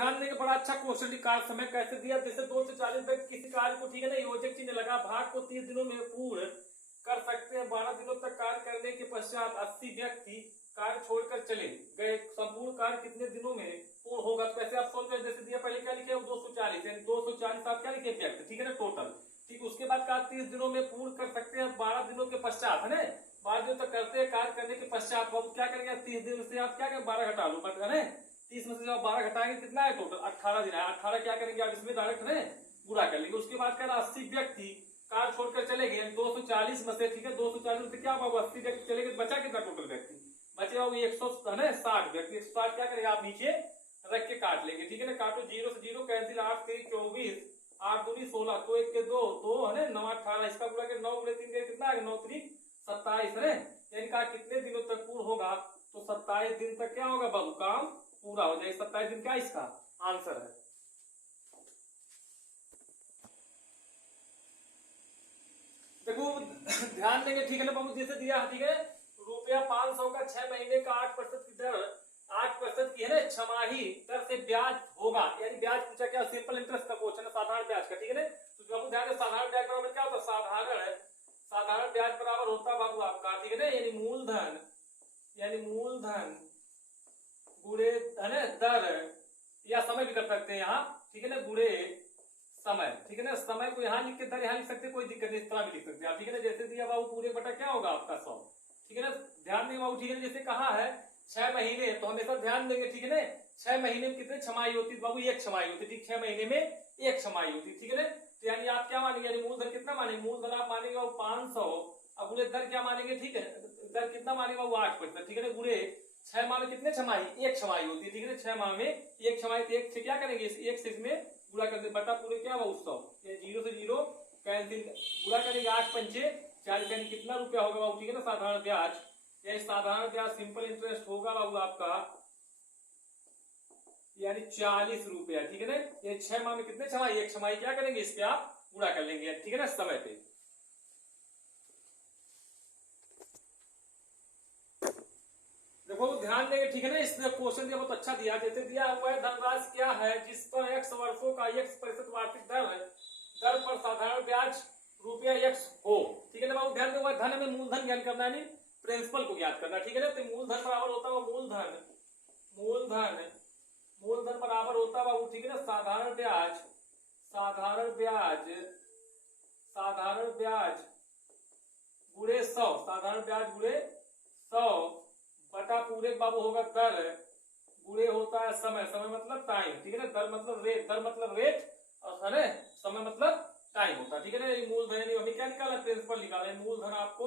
ध्यान देंगे, बड़ा अच्छा क्वेश्चन। कार्य समय कैसे दिया, जैसे 2 से 40 व्यक्ति किसी कार्य को, ठीक है ना, योजक चिन्ह लगा, भाग को 30 दिनों में पूर्ण कर सकते हैं। 12 दिनों तक कार्य करने के पश्चात 80 व्यक्ति कार्य छोड़कर चले गए, संपूर्ण कार्य कितने दिनों में पूर्ण होगा? तो कैसे आप सोल्व करें? जैसे दिया पहले क्या लिखे 240, यानी 240 आप क्या लिखे व्यक्ति, ठीक है ना, टोटल। ठीक, उसके बाद कहा 30 दिनों में पूर्ण कर सकते हैं, 12 दिनों के पश्चात, है ना, 12 दिनों तक करते हैं कार्य करने के पश्चात। अब क्या करेंगे, 30 दिन से आप क्या करेंगे, 12 घटा लो, है ना, 30 में से जब 12 घटाएंगे कितना है टोटल, 18 दिन है। 18 क्या करेंगे आप इसमें डायरेक्ट है पूरा कर लेंगे। उसके बाद कह 80 व्यक्ति कार छोड़कर चले गए, 240 में से, ठीक है, 240 में से क्या होगा, 80 व्यक्ति चले गए, बचा कितना टोटल व्यक्ति, बचे होगा 160 व्यक्ति। 160 क्या करेगा आप नीचे रख के काट लेंगे, ठीक है ना, काटो, 0 से 0 कैंसिल, 8 3 24, 8 दूनी 16, 2 1 के 2 2 है ना, 9 18, इसका पूरा के 9 गुणे 3 कितना है, 9 3 27 है, यानी कहा कितने दिनों तक पूर्ण होगा, तो 27 दिन तक क्या होगा बाबू, काम पूरा हो जाएगा। 27 दिन क्या इसका आंसर है। देखो ध्यान देंगे, ठीक है ना बाबू, जैसे दिया, ठीक है, रुपया 500 का 6 महीने का 8% की दर, 8% की है ना छमाही दर से ब्याज होगा, यानी ब्याज पूछा क्या, सिंपल इंटरेस्ट का क्वेश्चन है, साधारण ब्याज का, ठीक है ना। तो बाबू ध्यान दें, साधारण ब्याज बराबर क्या होता है, साधारण ब्याज बराबर होता है बाबू आपका, ठीक है ना, यानी मूलधन गुणे है ना दर, या समय भी कर सकते हैं यहाँ, ठीक है ना, गुणे समय, ठीक है ना, समय को यहाँ लिख के दर यहाँ लिख सकते हैं, कोई दिक्कत नहीं, इस तरह भी लिख सकते हैं आप, ठीक है ना। जैसे दिया बाबू पूरे बटा क्या होगा आपका 100, ठीक है ना, ध्यान देंगे बाबू, ठीक है, जैसे कहा है 6 महीने, तो हमेशा ध्यान देंगे, ठीक है ना, 6 महीने में कितने छमाही होती है बाबू, एक छमाही होती है, ठीक, 6 महीने में एक छमाही होती है, ठीक है ना। तो यानी आप क्या मानेंगे, यानी मूलधन कितना मानेंगे, मूलधन आप मानेंगे वो 500, अब गुणे दर क्या मानेंगे, ठीक है, दर कितना मानेंगे वो 8%, ठीक है ना, गुणे 6 माह में कितने छमाही, एक छमाही होती है, ठीक है ना, 6 माह में एक छमाही, तो एक से क्या करेंगे, एक से इसमें गुणा कर दे, बटा पूरे क्या होगा 100, 0 से 0 कैंसिल, गुणा करेंगे 8 पंचे 40, यानी कितना रुपया होगा बाबू, ठीक है ना, साधारण ब्याज, यानी साधारण ब्याज सिंपल इंटरेस्ट होगा बाबू आपका, यानी 40 रुपया, ठीक है ना। ये 6 माह में कितने छमाही, एक छमाही, क्या करेंगे इसके आप गुणा कर लेंगे, ठीक है ना, समय पे। देखो ध्यान देंगे, ठीक है ना, इसने क्वेश्चन दिया बहुत अच्छा दिया, जैसे दिया हुआ है धनराशि क्या है जिस पर x वर्षों का x% वार्षिक दर पर साधारण ब्याज रुपया x हो, ठीक है ना बाबू। ध्यान देंगे, धन में मूलधन ज्ञान करना है, प्रिंसिपल को ज्ञात करना, ठीक है ना। तो मूलधन बराबर होता है मूलधन बराबर होता है बाबू, ठीक है ना, साधारण ब्याज गुणे 100, साधारण ब्याज गुणे 100 बटा पूरे बाबू होगा दर, गुणे होता है समय, समय मतलब टाइम, ठीक है ना, दर मतलब रेट और है ना समय मतलब टाइम होता है, ठीक है ना। ये मूलधन हमें क्या निकालना है, प्रिंसिपल निकालना है, मूलधन आपको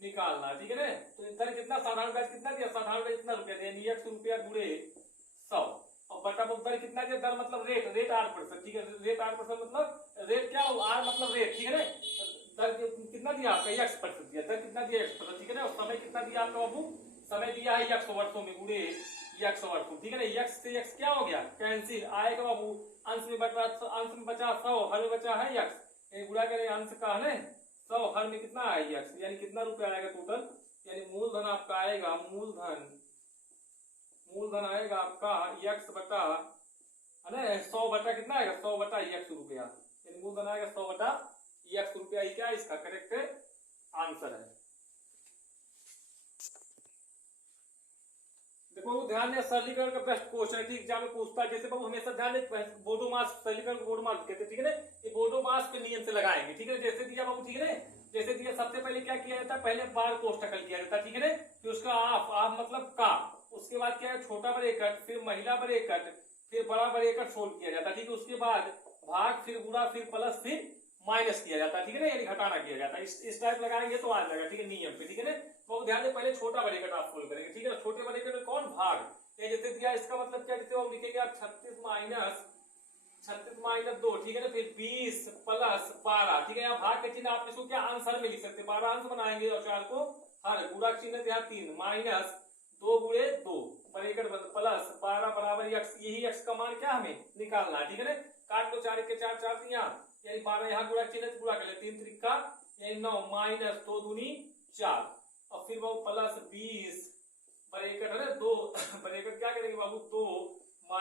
निकालना है, ठीक है ना। तो दर कितना, साधारण ब्याज कितना दिया, साधारण ब्याज इतना रुपया दिया, 100 रुपया गुणे 100, और बटा दर कितना दिया, दर मतलब रेट 8%, ठीक है, रेट 8% मतलब रेट क्या हो, आर मतलब रेट, ठीक है ना। दर कितना दिया आपका, x% दिया, दर कितना दिया x%, ठीक है ना, और समय कितना दिया आपका बाबू, समय दिया है 100 वर्षों में, गुणे 100 वर्षों, ठीक है ना। x से x क्या हो गया, कैंसिल, आएगा बाबू, अंश में बचा 100, हर में बचा है x, गुणा करें अंश का है 100, हर में कितना है x, यानी कितना रुपया आएगा टोटल, यानी मूलधन आपका आएगा, मूलधन आएगा आपका x बटा है ना 100 बटा कितना आएगा, 100 बटा x रुपया, यानी मूलधन आएगा 100 बटा x रुपया, क्या इसका करेक्ट आंसर है। देखो ध्यान दें, सरलीकरण का बेस्ट क्वेश्चन है, ठीक, एग्जाम में पूछता है, जैसे बाबू हमेशा ध्यान दें, बोडोमास सरलीकरण को बोडोमास कहते हैं, ठीक है ना, ये बोडोमास के नियम से लगाएंगे, ठीक है। जैसे दिया बाबू, ठीक है ना, जैसे दिया सबसे पहले क्या किया जाता है, पहले बार कोष्टकल किया जाता है, ठीक है ना, फिर उसका आफ मतलब का, उसके बाद क्या है छोटा ब्रैकेट, फिर महिला ब्रैकेट, फिर बड़ा ब्रैकेट सोल्व किया जाता है, ठीक है। उसके बाद भाग, फिर गुणा, फिर प्लस, फिर माइनस किया जाता है, ठीक है ना, यानी घटाना किया जाता है, इस टाइप लगाएंगे तो आ जाएगा, ठीक है, नियम पे, ठीक है ना। तो ध्यान दें, पहले छोटा ब्रैकेट आप सोल्व करेंगे, ठीक है, छोटे ब्रैकेट में कौन भाग, जैसे दिया इसका मतलब क्या, जैसे हम लिखेंगे आप 36 माइनस 2, ठीक है ना, फिर 20 प्लस 12, ठीक है, यहाँ भाग का चिन्ह आप इसको क्या आंसर में लिख सकते हैं, 12 अंश बनाएंगे और 4 को हर, गुणा चिन्ह यहाँ 3 माइनस 2 गुणे 2 ब्रैकेट बंद प्लस 12 बराबर x, यही x का मान क्या हमें निकालना है, ठीक है ना। काट लो 4 के 4 4 यहाँ, यानी 12 यहाँ गुणा चिन्ह गुणा कर ले, 3 त्रिका यानी 9 माइनस 2 दूनी 4, और फिर वो प्लस 20 ब्रैकेट है ना 2 ब्रैकेट क्या करेंगे बाबू 2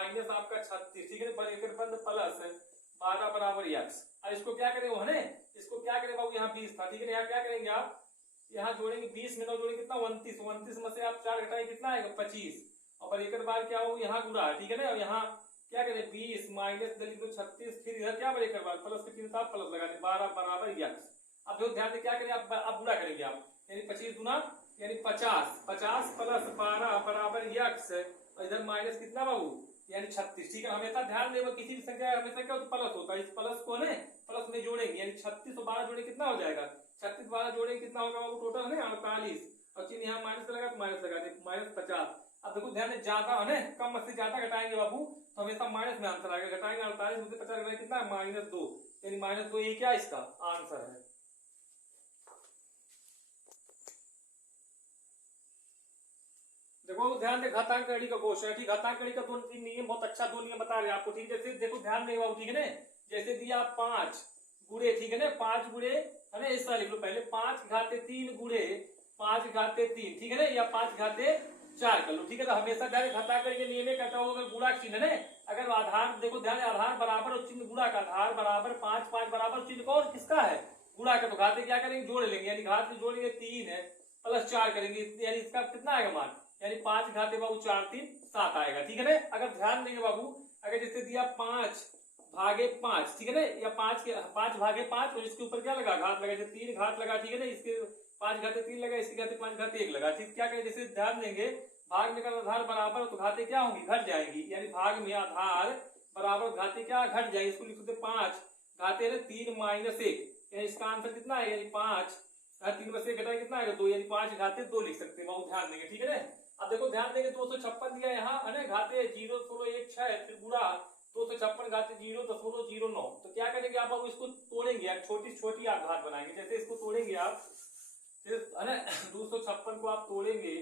माइनस आपका 36, ठीक है, ब्रैकेट बंद, प्लस 12 बराबर x। अब इसको क्या करें वो है, इसको क्या करें बाबू, यहाँ 20 था, ठीक है, यहाँ क्या करेंगे आप, यहाँ जोड़ेंगे 20 में 9 जोड़ेंगे कितना 29, 29 में से आप 4 घटाएंगे कितना आएगा 25, और ब्रैकेट बार क्या हो यहाँ गुणा, ठीक है ना। यहाँ क्या करें 20 माइनस 36, फिर इधर क्या ब्रैकेट बार प्लस के 3 था, प्लस लगा दें 12 बराबर x। अब जो ध्यान से क्या करें आप, अब गुणा करेंगे आप, यानी 25 गुना यानी 50, 50 प्लस 12 बराबर x, और इधर माइनस कितना बाबू यानी 36, ठीक है। हमेशा ध्यान दें किसी भी संख्या हमेशा क्या होता है प्लस होता है, इस प्लस को है प्लस में जोड़ेंगे, यानी 36 और 12 जोड़े कितना हो जाएगा, 36 12 जोड़ेंगे कितना होगा बाबू टोटल है 48, और चिन्ह यहाँ माइनस लगा तो माइनस लगा दे -50। अब देखो ध्यान दें ज्यादा है कम से ज्यादा घटाएंगे बाबू तो हमेशा माइनस में आंसर आएगा, घटाएंगे 48 में से 50 कितना -2, यानी -2 ये क्या इसका आंसर है। देखो ध्यान दे घातांकगणित का क्वेश्चन है, ठीक, घातांकगणित का 2-3 नियम बहुत अच्छा 2 नियम बता रहे हैं आपको, ठीक, जैसे देखो ध्यान देंगे बाबू, ठीक है ना, जैसे दिया 5 गुणे, ठीक है ना, 5 गुणे है ना, इस तरह लिख लो पहले 5 घाते 3 गुणे 5 घाते 3, ठीक है ना, या 5 घाते 4 कर लो, ठीक है। तो हमेशा ध्यान घातांकगणित के नियम में कहता हूँ अगर गुणा चिन्ह है अगर आधार देखो ध्यान आधार बराबर और चिन्ह गुणा का, आधार बराबर 5 5 बराबर चिन्ह कौन किसका है गुणा का, तो घाते क्या करेंगे जोड़ लेंगे, यानी घात में जोड़ेंगे 3 है प्लस 4 करेंगे, यानी इसका कितना आएगा मान, यानी 5 घाते बाबू 4 3 7 आएगा, ठीक है ना। अगर ध्यान देंगे बाबू अगर जैसे दिया 5 भागे 5, ठीक है ना, या 5 भागे 5 और इसके ऊपर क्या लगा घात लगा, जैसे 3 घात लगा, ठीक है ना, इसके 5 घाते 3 लगा, इसके घाते 5 घाते 1 लगा, ठीक, क्या करें जैसे ध्यान देंगे भाग में आधार बराबर तो घाते क्या होंगी घट जाएंगी, यानी भाग में आधार बराबर घाते क्या घट जाएंगे, इसको लिख सकते 5 घाते 3 माइनस 1, यानी इसका आंसर कितना है, यानी 5 3 में से घटाए कितना आएगा 2, यानी 5 घाते 2 लिख सकते हैं, बहुत ध्यान देंगे, ठीक है ना। अब देखो ध्यान देंगे 256 दिया यहाँ है ना, घाते 0.16 फिर गुणा 256 घाते 0.09, तो क्या करेंगे आप इसको तोड़ेंगे यार, छोटी छोटी आप घात बनाएंगे, जैसे इसको तोड़ेंगे आप फिर है ना 256 को आप तोड़ेंगे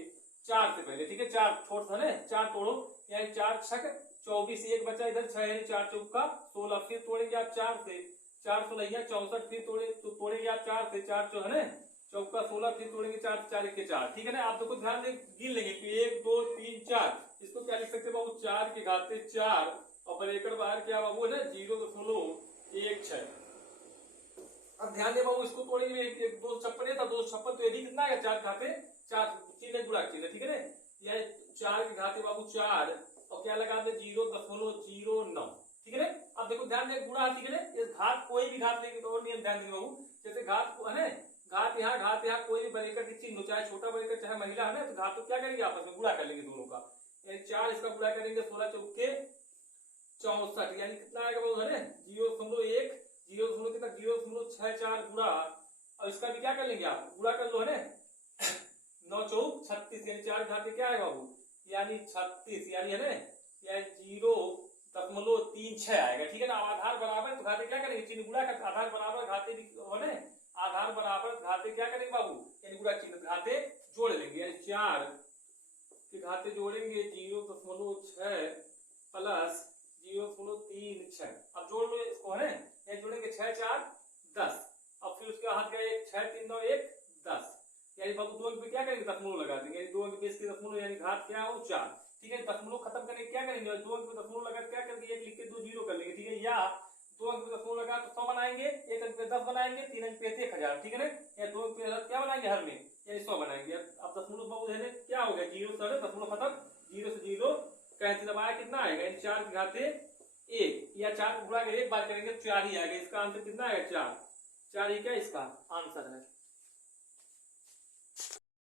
4 से पहले, ठीक है, 4 छोड़ है ना 4 तोड़ो, यानी 4 छक 24, एक बचा इधर 6 यानी 4 चौका 16, फिर तोड़ेंगे आप 4 से 4 16 64, फिर तोड़ेंगे आप 4 से 4 जो है ना चौका 16, फिर तोड़ेंगे 4 4 के 4, ठीक है ना। आप देखो ध्यान दे गिन लेंगे कि 1 2 3 4, इसको क्या लिख सकते हैं बाबू 4 के घाते 4, और ब्रैकेट बाहर क्या बाबू है ना 0.16। अब ध्यान दे बाबू इसको तोड़ेंगे 256 था 256, तो ये भी कितना है 4 घाते 4 चिन्ह गुणा चिन्ह, ठीक है ना, यह 4 के घाते बाबू 4 और क्या लगा दे 0.09, ठीक है ना। अब देखो ध्यान दे गुणा, ठीक है ना, इस घात कोई भी घात लेंगे तो और नियम ध्यान देंगे बाबू, जैसे घात को है ना घात यहाँ कोई भी ब्रैकेट की चिन्ह चाहे छोटा ब्रैकेट चाहे महिला है ना, तो घात को क्या करेंगे आपस में गुणा कर लेंगे दोनों का, यानी 4 इसका गुणा करेंगे 16 चौके 64, यानी कितना आएगा बाबू है ना 0.1 0 कितना 0.64 गुणा, और इसका भी क्या कर लेंगे आप गुणा कर लो है ना 9 चौक 36, यानी 4 घाते क्या है बाबू यानी 36, यानी है ना यानी 0.36 आएगा, ठीक है ना। आधार बराबर तो घाते क्या करेंगे चिन्ह गुणा कर, आधार बराबर घाते है ना आधार बराबर घाते क्या करेंगे बाबू यानी गुणा चिन्ह घाते जोड़ लेंगे, यानी 4 के घाते जोड़ेंगे 0.6 प्लस 0.36, अब जोड़ लो इसको है ना, जोड़ेंगे 6 4 10, अब फिर उसके हाथ गए 6 3 9 1 10, यानी बाबू 2 अंक पे क्या करेंगे दशमलव लगा देंगे, 2 अंक पे इसके दशमलव यानी घात क्या हो 4, ठीक है। दशमलव खत्म करने क्या करेंगे 2 अंक पे दशमलव लगा क्या करेंगे 1 लिख के 2 0 कर लेंगे, ठीक है, या 2 अंक पे दशमलव लगा तो 100 बनाएंगे, 1 अंक पे 10 बनाएंगे, 3 अंक पे 1000, ठीक है ना, या 2 अंक पे क्या बनाएंगे हर में यानी 100 बनाएंगे। अब दशमलव बाबू है क्या हो गया 0 से दशमलव खत्म, 0 से 0 कैंसिल, अब आया कितना आएगा यानी 4 के घाते 1, या 4 को गुणा कर एक बार करेंगे 4 ही आएगा, इसका आंसर कितना आएगा 4 4 ही क्या इसका आंसर है।